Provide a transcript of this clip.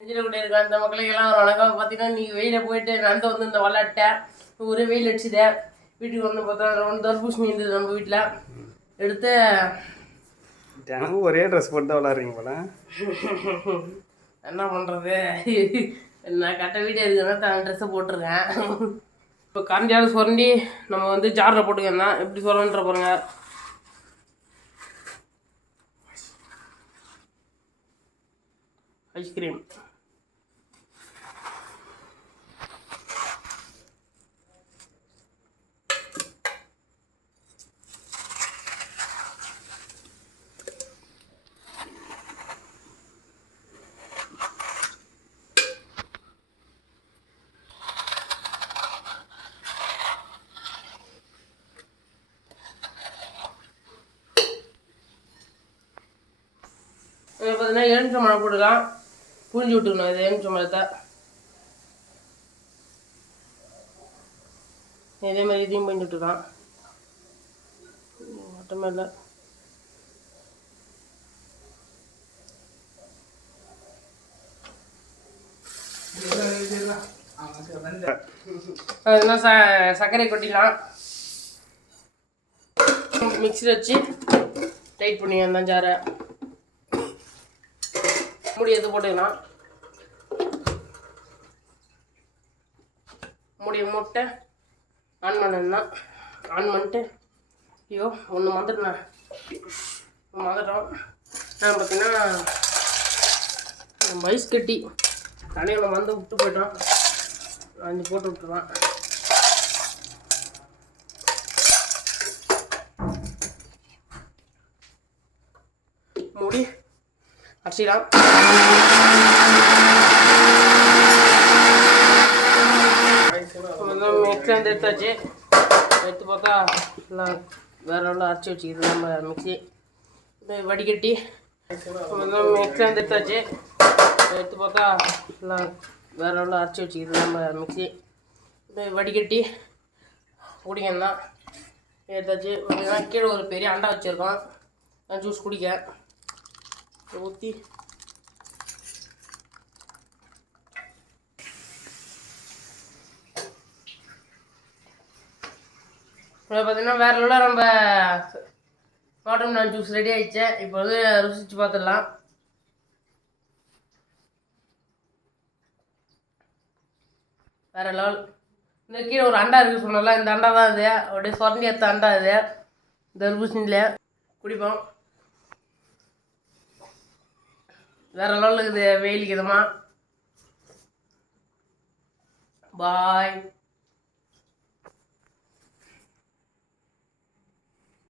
கூட இருக்க அந்த மக்களுக்கெல்லாம் ஒரு வணக்கம். பார்த்தீங்கன்னா நீங்கள் வெயில போயிட்டு நடந்து வந்து இந்த விளாட்டேன் ஒரே வெயில் அடிச்சுதேன். வீட்டுக்கு வந்து பார்த்தா ஒன்று தர்பூசணி இருந்தது நம்ம வீட்டில் எடுத்து தினமும் ஒரே ட்ரெஸ் போட்டு தான் விளாட்றீங்க போல. என்ன பண்ணுறது, நான் கட்ட வீடியோ இருக்குதுன்னா தான் ட்ரெஸ்ஸை போட்டிருக்கேன். இப்போ கரண்டியால் சுரண்டி நம்ம வந்து ஜாரில் போட்டுக்கன்னா எப்படி சொல்லன்ற பாருங்க. ஐஸ்கிரீம் பார்த்தீங்கன்னா எலுமிச்சை மழை போட்டுக்கலாம். புழிஞ்சு விட்டுக்கணும் இது எலுமிச்சை மழத்தை. இதே மாதிரி இதையும் புழிஞ்சு விட்டுக்கலாம். மட்டுமே இல்லை அதுனா சர்க்கரை கொட்டிக்கலாம். மிக்சியில் வச்சு டைட் பண்ணிக்கலாம் தான் ஜாரை. மூடி எடுத்து போட்டுக்கலாம். மூடியை மூட்டை ஆன் பண்ணா ஆன் பண்ணிட்டு ஐயோ ஒன்று மறந்துட்டேன். மறந்துட்டோம். நான் பார்த்தீங்கன்னா ஐஸ் கட்டி தனியில் வந்து விட்டு போயிட்டோம். 5 போட்டு விட்டுருவான். மூடி அடிச்சிக்கலாம். மிக்ஸி வந்து எடுத்தாச்சு. எடுத்து பார்த்தா எல்லாம் வேற எவ்வளோ அரைச்சி வச்சுக்கிது நம்ம மிக்ஸி வடிகட்டி. மிக்ஸி வந்து எடுத்தாச்சு. எடுத்து பார்த்தா எல்லாம் வேற எவ்வளோ அரைச்சி வச்சுக்கிது நம்ம மிக்ஸி வடிகட்டி குடிக்கணும் தான் எடுத்தாச்சு. கீழே ஒரு பெரிய அண்டா வச்சுருக்கோம். ஜூஸ் குடிக்க ஊற்றி இப்போ பார்த்தீங்கன்னா வேற லெவலில் நம்ம வாட்டர்மெலன் ஜூஸ் ரெடி ஆகிடுச்சு. இப்போ வந்து ருசிச்சு பார்த்துடலாம். வேற லெவல். இந்த கீழே ஒரு அண்டா இருக்குது சொன்னால இந்த அண்டா தான் இது. அப்படியே சுரண்டி எடுத்த அண்டா இது தர்பூசணியில் குடிப்போம். வேற லெவலில் இருக்குது வெயிலுக்கு இதமாக. பாய்.